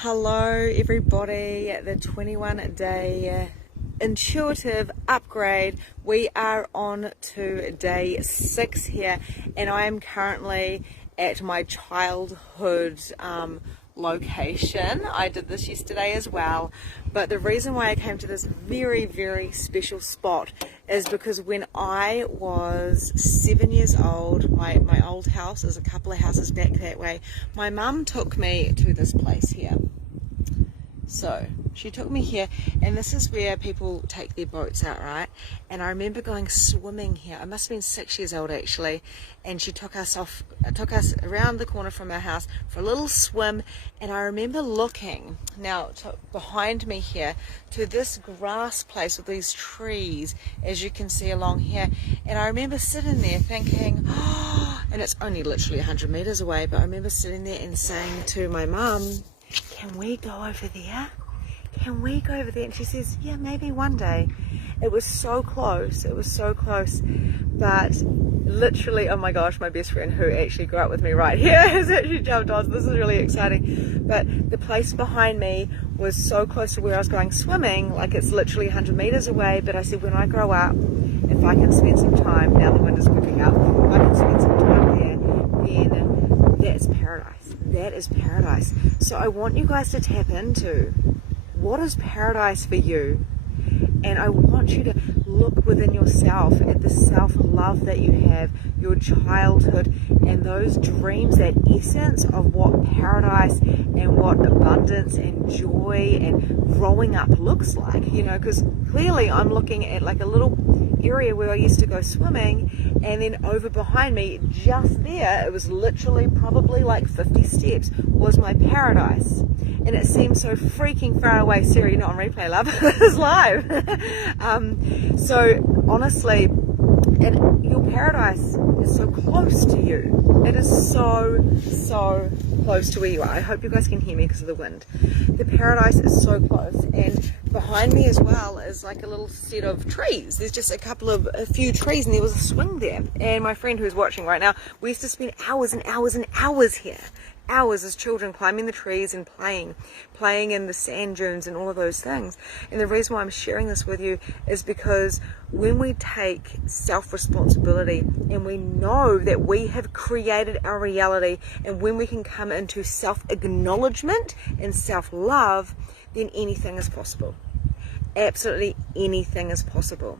Hello everybody, the 21-day intuitive upgrade. We are on to day 6 here, and I am currently at my childhood location. I did this yesterday as well, but the reason why I came to this very special spot is because when I was 7 years old, my old house is a couple of houses back that way, my mum took me to this place here. So she took me here, and this is where people take their boats out, right? And I remember going swimming here. I must have been 6 years old actually, and she took us around the corner from our house for a little swim. And I remember looking now behind me here to this grass place with these trees, as you can see along here. And I remember sitting there thinking, oh, and it's only literally 100 meters away, but I remember sitting there and saying to my mum, can we go over there? Can we go over there? And she says, yeah, maybe one day. It was so close. It was so close. But literally, oh my gosh, my best friend who actually grew up with me right here has actually jumped on. So this is really exciting. But the place behind me was so close to where I was going swimming, like it's literally 100 meters away. But I said, when I grow up, if I can spend some time, now the wind is picking up, if I can spend some time there, then that's paradise. That is paradise. So I want you guys to tap into, what is paradise for you? And I want you to look within yourself at the self-love that you have, your childhood, and those dreams, that essence of what paradise and what abundance and joy and growing up looks like, you know, because clearly I'm looking at like a little area where I used to go swimming, and then over behind me, just there, it was literally probably like 50 steps, was my paradise. And it seems so freaking far away. Sarah, you're not on replay, love. It's live. So honestly, and your paradise is so close to you. It is so close to where you are. I hope you guys can hear me because of the wind. The paradise is so close, and behind me as well is like a little set of trees. There's just a few trees, and there was a swing there. And my friend who's watching right now, we used to spend hours and hours and hours here. Hours as children, climbing the trees and playing in the sand dunes and all of those things. And the reason why I'm sharing this with you is because when we take self-responsibility and we know that we have created our reality, and when we can come into self-acknowledgement and self-love, then anything is possible. Absolutely anything is possible.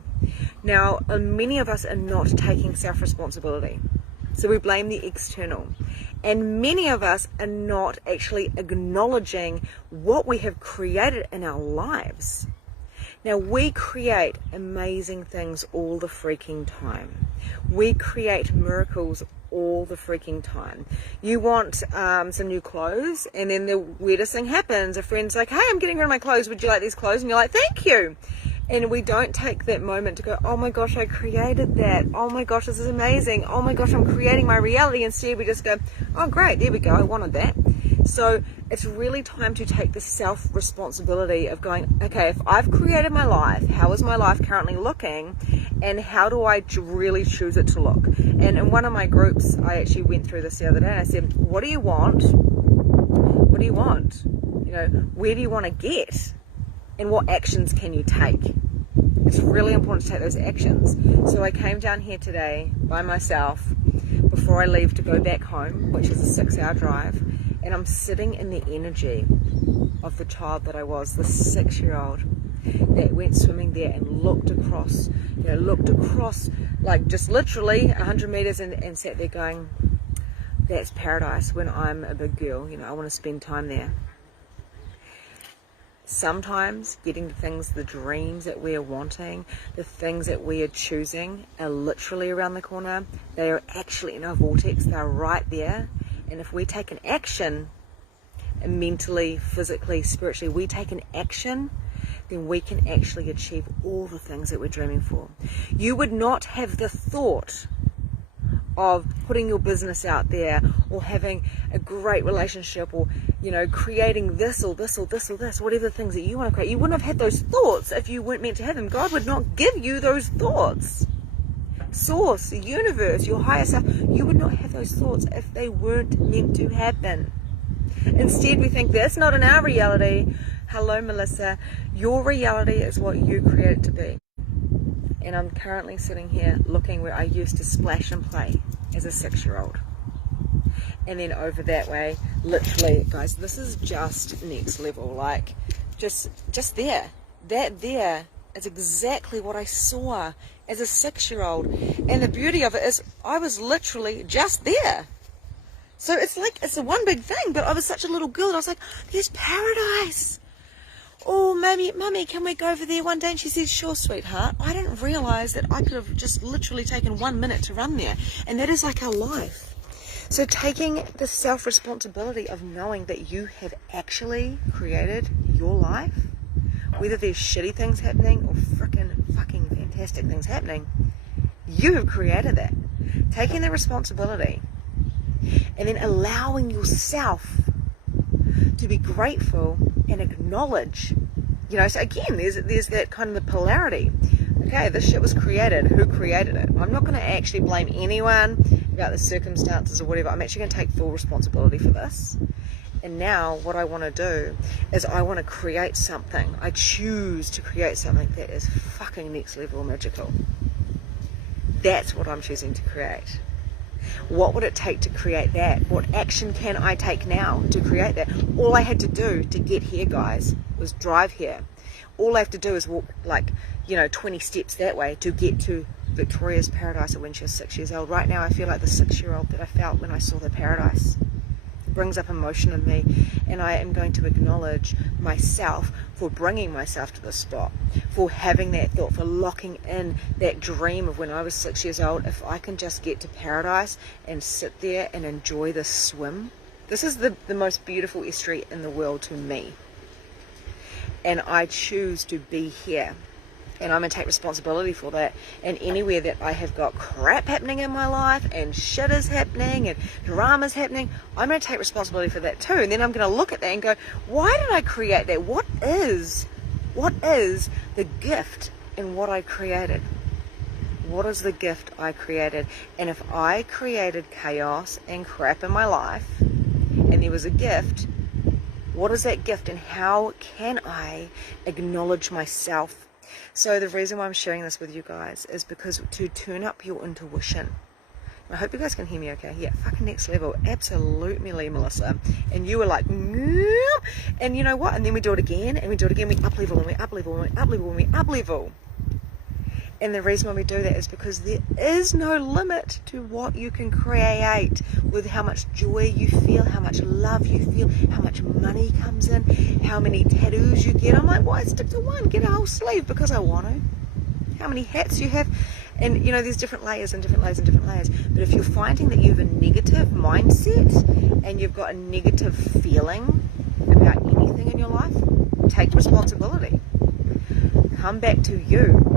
Now, many of us are not taking self-responsibility. So we blame the external. And many of us are not actually acknowledging what we have created in our lives. Now, we create amazing things all the freaking time. We create miracles all the freaking time. You want some new clothes, and then the weirdest thing happens. A friend's like, hey, I'm getting rid of my clothes. Would you like these clothes? And you're like, thank you. And we don't take that moment to go, oh my gosh, I created that. Oh my gosh, this is amazing. Oh my gosh, I'm creating my reality. Instead, we just go, oh great, there we go, I wanted that. So it's really time to take the self-responsibility of going, okay, if I've created my life, how is my life currently looking? And how do I really choose it to look? And in one of my groups, I actually went through this the other day, and I said, what do you want? What do you want? You know, where do you want to get? And what actions can you take? It's really important to take those actions. So I came down here today by myself before I leave to go back home, which is a 6-hour drive, and I'm sitting in the energy of the child that I was, the 6-year-old that went swimming there and looked across like just literally 100 meters and sat there going, that's paradise when I'm a big girl, you know, I want to spend time there. Sometimes getting the things, the dreams that we are wanting, the things that we are choosing are literally around the corner. They are actually in our vortex. They're right there. And if we take an action, mentally, physically, spiritually, we take an action, then we can actually achieve all the things that we're dreaming for. You would not have the thought of putting your business out there, or having a great relationship, or, you know, creating this or this or this or this, whatever things that you want to create. You wouldn't have had those thoughts if you weren't meant to have them. God would not give you those thoughts. Source, the universe, your higher self, you would not have those thoughts if they weren't meant to happen. Instead, we think that's not in our reality. Hello, Melissa. Your reality is what you create it to be. And I'm currently sitting here looking where I used to splash and play as a 6-year-old. And then over that way, literally, guys, this is just next level. Like, just there. That there is exactly what I saw as a 6-year-old. And the beauty of it is I was literally just there. So it's like, it's a one big thing, but I was such a little girl that I was like, there's paradise. Oh, mummy, can we go over there one day? And she said, sure, sweetheart. I didn't realize that I could have just literally taken 1 minute to run there. And that is like our life. So taking the self-responsibility of knowing that you have actually created your life, whether there's shitty things happening or fucking fantastic things happening, you have created that. Taking the responsibility and then allowing yourself to be grateful and acknowledge, you know. So again, there's that kind of the polarity. Okay, this shit was created. Who created it? I'm not going to actually blame anyone about the circumstances or whatever. I'm actually going to take full responsibility for this. And now what I want to do is I want to create something. I choose to create something that is fucking next level magical. That's what I'm choosing to create. What would it take to create that? What action can I take now to create that? All I had to do to get here, guys, was drive here. All I have to do is walk, like, 20 steps that way to get to Victoria's paradise when she was 6 years old. Right now, I feel like the 6-year-old that I felt when I saw the paradise. It brings up emotion in me, and I am going to acknowledge myself for bringing myself to this spot, for having that thought, for locking in that dream of when I was 6 years old. If I can just get to paradise and sit there and enjoy this swim, this is the most beautiful estuary in the world to me. And I choose to be here. And I'm going to take responsibility for that. And anywhere that I have got crap happening in my life and shit is happening and drama's happening, I'm going to take responsibility for that too. And then I'm going to look at that and go, why did I create that? What is the gift in what I created? What is the gift I created? And if I created chaos and crap in my life and there was a gift, what is that gift and how can I acknowledge myself? So the reason why I'm sharing this with you guys is because to turn up your intuition. I hope you guys can hear me okay. Yeah, fucking next level. Absolutely, Melissa. And you were like, nope. And you know what? And then we do it again, and we do it again. We up level, and we up level, and we up level, and we up level. And the reason why we do that is because there is no limit to what you can create with how much joy you feel, how much love you feel, how much money comes in, how many tattoos you get. I'm like, why stick to one? Get a whole sleeve because I want to. How many hats you have. And, there's different layers and different layers and different layers. But if you're finding that you have a negative mindset and you've got a negative feeling about anything in your life, take responsibility. Come back to you.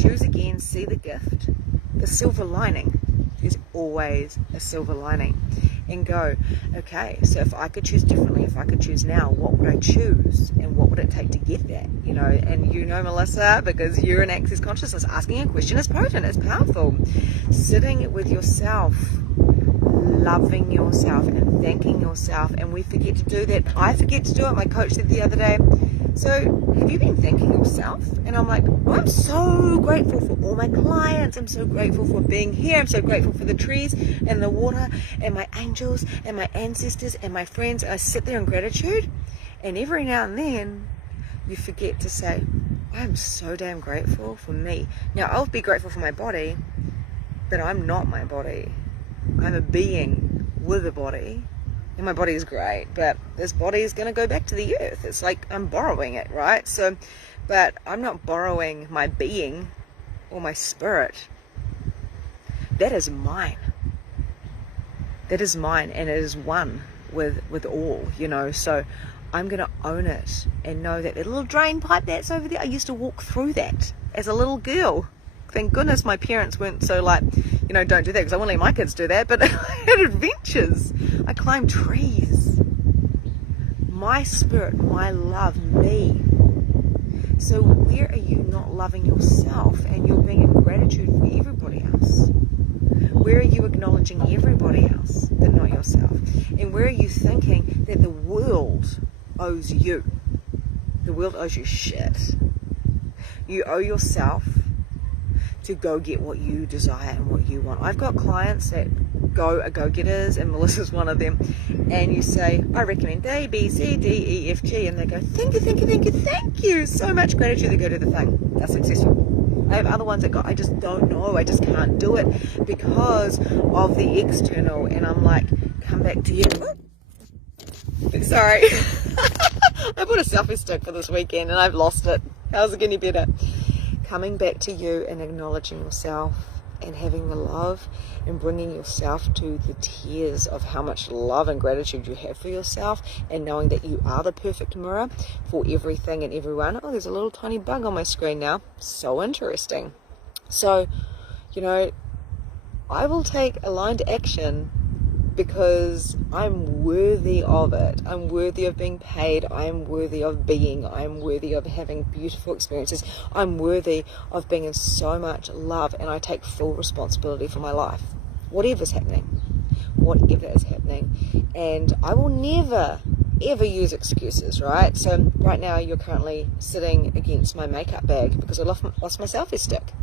Choose again, see the gift, the silver lining. There's always a silver lining. And go, okay, so if I could choose differently, if I could choose now, what would I choose? And what would it take to get that? And Melissa, because you're in access consciousness, asking a question is potent, it's powerful. Sitting with yourself, loving yourself and thanking yourself. And we forget to do that. I forget to do it. My coach said the other day, so have you been thanking yourself? And I'm like, I'm so grateful for all my clients. I'm so grateful for being here. I'm so grateful for the trees and the water and my angels and my ancestors and my friends. I sit there in gratitude, and every now and then you forget to say, I'm so damn grateful for me. Now, I'll be grateful for my body, but I'm not my body. I'm a being with a body. And my body is great, but this body is going to go back to the earth. It's like I'm borrowing it, right? So, but I'm not borrowing my being or my spirit. That is mine. That is mine, and it is one with all, So I'm going to own it and know that little drain pipe that's over there, I used to walk through that as a little girl. Thank goodness my parents weren't so like, don't do that, because I won't let my kids do that. But I had adventures. I climbed trees. My spirit, my love, me. So where are you not loving yourself and you're being in gratitude for everybody else? Where are you acknowledging everybody else but not yourself? And where are you thinking that the world owes you? The world owes you shit. You owe yourself to go get what you desire and what you want. I've got clients that are go-getters, and Melissa's one of them, and you say, I recommend A, B, C, D, E, F, G, and they go, thank you, thank you, thank you, thank you, so much gratitude. They go do the thing. They're successful. I have other ones that go, I just don't know, I just can't do it because of the external, and I'm like, come back to you. Sorry. I bought a selfie stick for this weekend and I've lost it. How's it getting better? Coming back to you and acknowledging yourself and having the love and bringing yourself to the tears of how much love and gratitude you have for yourself, and knowing that you are the perfect mirror for everything and everyone. Oh, there's a little tiny bug on my screen now. So interesting. So, you know, I will take aligned action because I'm worthy of it. I'm worthy of being paid. I am worthy of being. I am worthy of having beautiful experiences. I'm worthy of being in so much love, and I take full responsibility for my life. Whatever is happening. And I will never, ever use excuses, right? So right now you're currently sitting against my makeup bag because I lost my selfie stick.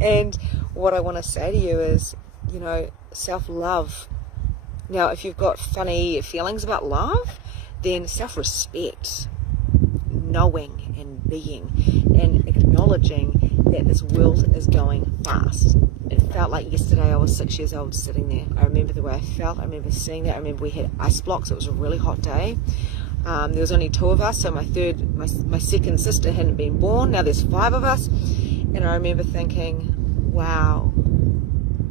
And what I want to say to you is, you know, self-love. Now, if you've got funny feelings about love, then self-respect, knowing and being and acknowledging that this world is going fast. It felt like yesterday I was 6 years old sitting there. I remember the way I felt. I remember seeing that. I remember we had ice blocks. It was a really hot day. There was only 2 of us, so my second sister hadn't been born. Now there's 5 of us. And I remember thinking, wow,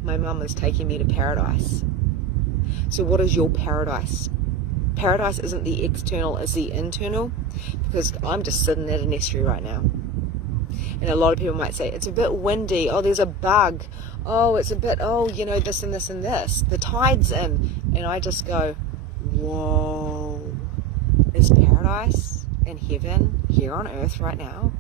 my mum is taking me to paradise. So what is your paradise? Paradise isn't the external, it's the internal, because I'm just sitting at an estuary right now. And a lot of people might say, it's a bit windy, oh, there's a bug, oh, it's a bit, oh, you know, this and this and this, the tide's in. And I just go, whoa, is paradise and heaven here on earth right now?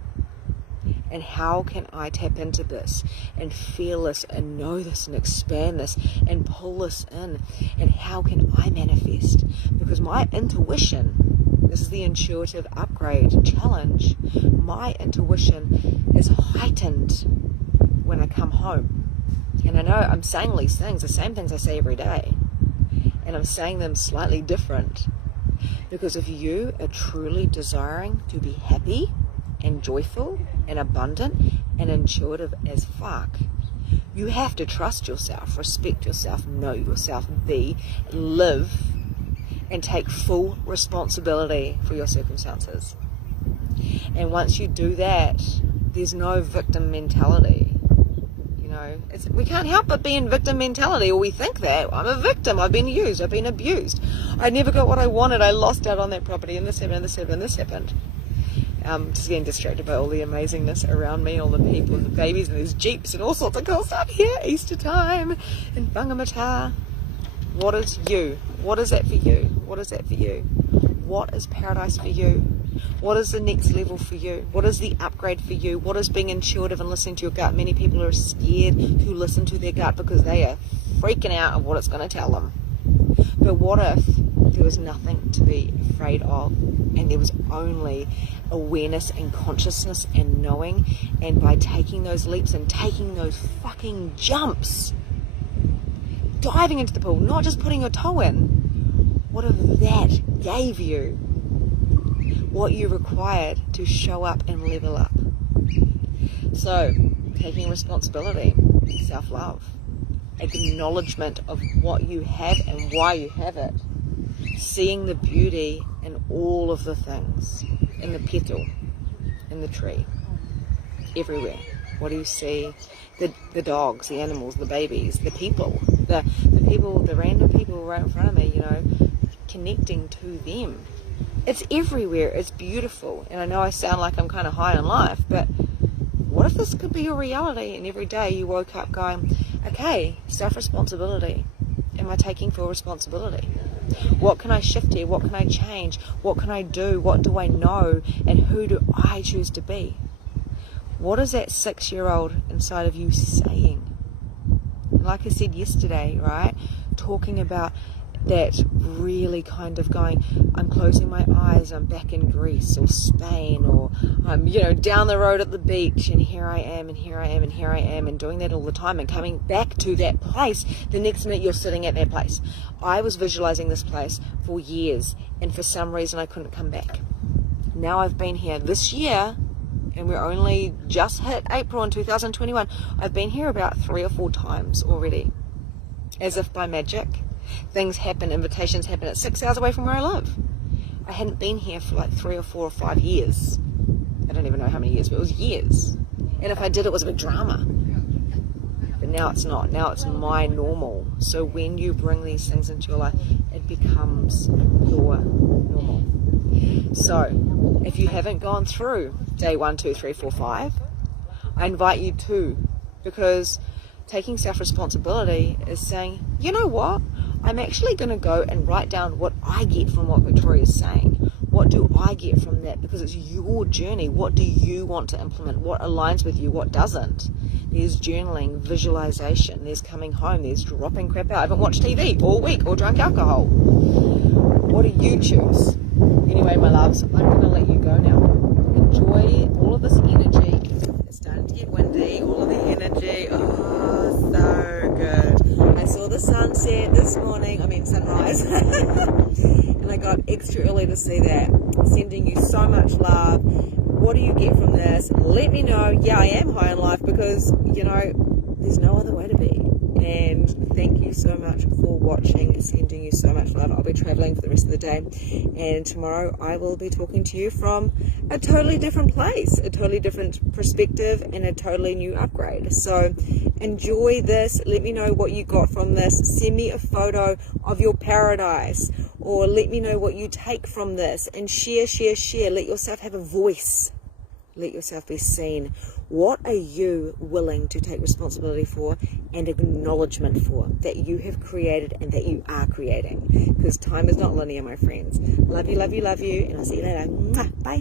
And how can I tap into this and feel this and know this and expand this and pull this in? And how can I manifest? Because my intuition, this is the intuitive upgrade challenge, my intuition is heightened when I come home. And I know I'm saying these things, the same things I say every day, and I'm saying them slightly different. Because if you are truly desiring to be happy and joyful and abundant and intuitive as fuck, you have to trust yourself, respect yourself, know yourself, be, live, and take full responsibility for your circumstances. And once you do that, there's no victim mentality. You know, we can't help but be in victim mentality, or we think that I'm a victim, I've been used, I've been abused, I never got what I wanted, I lost out on that property, and this happened, and this happened, and this happened. Just getting distracted by all the amazingness around me, all the people and the babies, and there's jeeps and all sorts of cool stuff here. Easter time in Whangamata. What is you? What is that for you? What is that for you? What is paradise for you? What is the next level for you? What is the upgrade for you? What is being intuitive and listening to your gut? Many people are scared to listen to their gut because they are freaking out of what it's going to tell them. But what if there was nothing to be afraid of, and there was only awareness and consciousness and knowing, and by taking those leaps and taking those fucking jumps, diving into the pool, not just putting your toe in, what if that gave you what you required to show up and level up? So, taking responsibility, self-love, acknowledgement of what you have and why you have it, seeing the beauty in all of the things, in the petal, in the tree, everywhere. What do you see? The dogs, the animals, the babies, the people, the people, the random people right in front of me, you know, connecting to them. It's everywhere. It's beautiful. And I know I sound like I'm kind of high on life, but what if this could be your reality, and every day you woke up going, okay, self-responsibility. Am I taking full responsibility? What can I shift here? What can I change? What can I do? What do I know? And who do I choose to be? What is that 6-year-old inside of you saying? like I said yesterday, right, talking about that, really kind of going, I'm closing my eyes, I'm back in Greece or Spain, or I'm, down the road at the beach, and here I am, and here I am, and here I am, and doing that all the time, and coming back to that place the next minute you're sitting at that place. I was visualizing this place for years, and for some reason I couldn't come back. Now I've been here this year, and we're only just hit April in 2021. I've been here about 3 or 4 times already, as if by magic. Things happen, invitations happen at 6 hours away from where I live. I hadn't been here for like 3 or 4 or 5 years. I don't even know how many years, but it was years. And if I did, it was a big drama. But now it's not. Now it's my normal. So when you bring these things into your life, it becomes your normal. So if you haven't gone through day 1, 2, 3, 4, 5, I invite you to, because taking self-responsibility is saying, you know what? I'm actually going to go and write down what I get from what Victoria's saying. What do I get from that? Because it's your journey. What do you want to implement? What aligns with you? What doesn't? There's journaling, visualization. There's coming home. There's dropping crap out. I haven't watched TV all week or drunk alcohol. What do you choose? Anyway, my loves, I'm going to let you go now. Enjoy all of this energy. It's starting to get windy. All of the energy. Oh, so good. I saw the sunset this morning, sunrise, and I got extra early to see that. Sending you so much love. What do you get from this? Let me know. Yeah, I am high in life because, there's no other way to be. And thank you so much for watching. Sending you so much love. I'll be traveling for the rest of the day, and tomorrow I will be talking to you from a totally different place, a totally different perspective, and a totally new upgrade. So enjoy this. Let me know what you got from this. Send me a photo of your paradise, or let me know what you take from this, and share. Let yourself have a voice. Let yourself be seen. What are you willing to take responsibility for and acknowledgement for that you have created and that you are creating? Because time is not linear, my friends. Love you, and I'll see you later. Mwah. Bye.